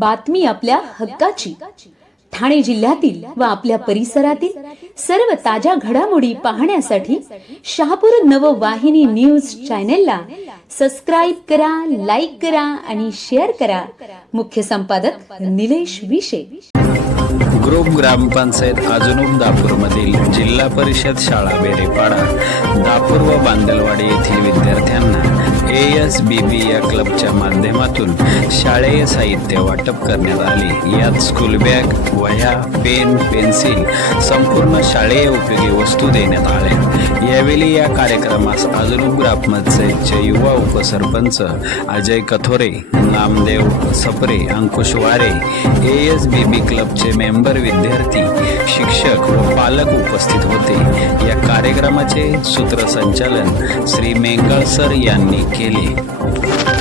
बातमी आपल्या हक्काची. ठाणे जिल्ह्यातील व आपल्या परिसरातील सर्व ताज्या घडामोडी पाहण्यासाठी शहापूर नववाहिनी न्यूज चॅनेलला सबस्क्राईब करा लाईक करा आणि शेअर करा. मुख्य संपादक निलेश विशे. ग्रुप ग्रामपंचायत अजून दापूरमधील जिल्हा परिषद शाळा बेरेपाडा दापूर व बांदलवाडी येथील विद्यार्थ्यांना एस बी बी या क्लबच्या माध्यमातून शाळेय साहित्य वाटप करण्यात आले. यात स्कूल बॅग वह्या पेन पेन्सिल संपूर्ण शाळेय उपयोगी वस्तू देण्यात आल्या. यावेळी या कार्यक्रमास अजून ग्रामपंचायतचे युवा उपसरपंच अजय कथोरे नामदेव सपरे अंकुश वारे ए एस बी बी क्लबचे मेंबर विद्यार्थी शिक्षक व पालक उपस्थित होते. या कार्यक्रमाचे सूत्रसंचालन श्री मेंगळसर यांनी केले.